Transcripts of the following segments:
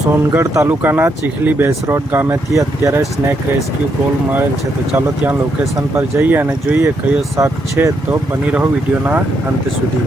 સોનગઢ તાલુકાના ચીખલી બેસરોડ ગામેથી અત્યારે snake rescue call મળેલ છે. તો ચાલો ત્યાં લોકેશન પર જઈએ અને જોઈએ કયો શાક છે. તો બની રહો વિડીયોના અંત સુધી.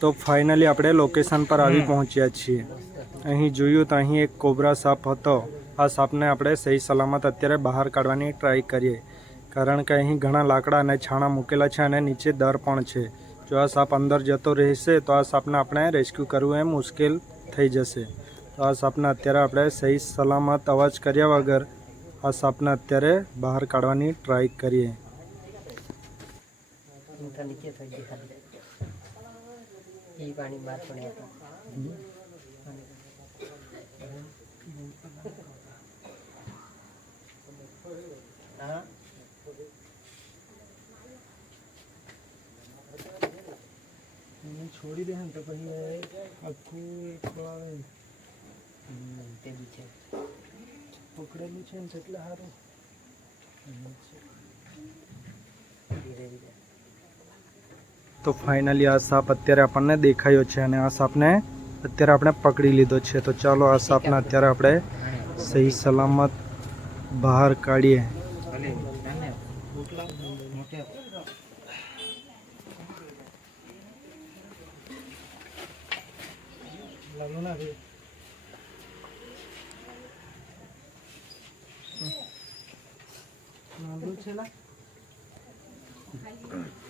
તો ફાઇનલી આપણે લોકેશન પર આવી પહોંચ્યા છીએ. અહીં જોયું તો અહીં એક કોબરા સાપ હતો. આ સાપને આપણે સહી સલામત અત્યારે બહાર કાઢવાની ટ્રાય કરીએ. કારણ કે અહીં ઘણા લાકડા અને છાણા મૂકેલા છે અને નીચે દર પણ છે. જો આ સાપ અંદર જતો રહેશે તો આ સાપને આપણે રેસ્ક્યુ કરવું એ મુશ્કેલ થઈ જશે. તો આ સાપને અત્યારે આપણે સહી સલામત અવાજ કર્યા વગર આ સાપને અત્યારે બહાર કાઢવાની ટ્રાય કરીએ. ઊંધા નીચે થઈ ગઈ ખાલી એ પાણી બહાર પડ્યા હતા હા છોડી દે તો પછી આખું ખોળાવે હમ, તે બી છે પકડેલું છે ને એટલે સારું ધીરે ધીરે તો ફાઇનલી આ સાપ અત્યારે આપણને દેખાયો છે અને આ સાપને અત્યારે આપણે પકડી લીધો છે. તો ચાલો આ સાપને અત્યારે આપણે સહી સલામત બહાર કાઢીએ. તે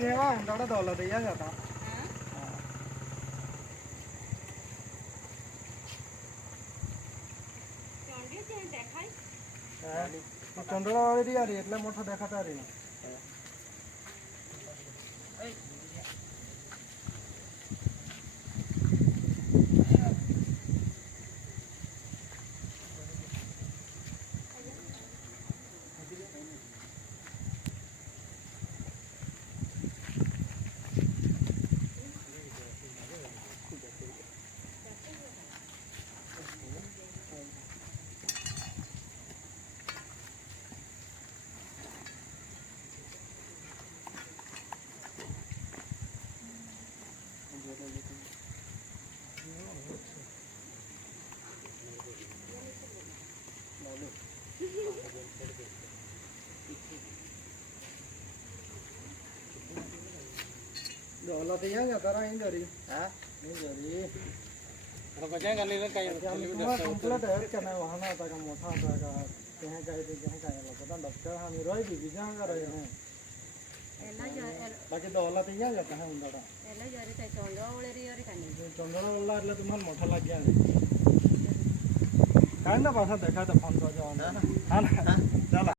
કાવી ચોંડી છે દેખાય ચંડોળા વાળી યાર એટલે મોટો દેખાતા રહી ડોલા થઈ ગયા તારા અહીં જરી હા અહીં જરી કમ્પ્લીટ હેડ કે નહીં વાહના હતા કે મોટા હતા કે ક્યાં કાંઈ તે ક્યાં કાંઈ બધા ડબકા હામી રોઈ દી બીજા આગળ રહી હે એલા જ બાકી ડોલા થઈ ગયા હતા હે ઉંદાડા એલા જરી તે ચોંડો ઓળેરી યરી કાની ચંદડા વલ્લા એટલે તમારે મોટા લાગ્યા ને કાંઈ ના પાછા દેખાતા ફોન તો જવાના હા ને ચાલો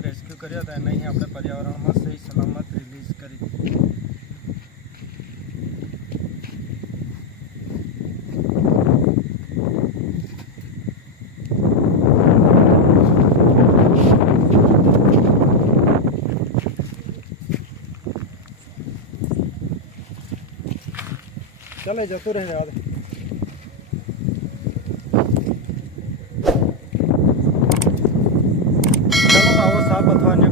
આપણે રેસ્ક્યુ કર્યા હતા એને અહીં આપણે પર્યાવરણમાં સહી સલામત રિલીઝ કરી ચાલે, જતું રહે સાપ અન્ય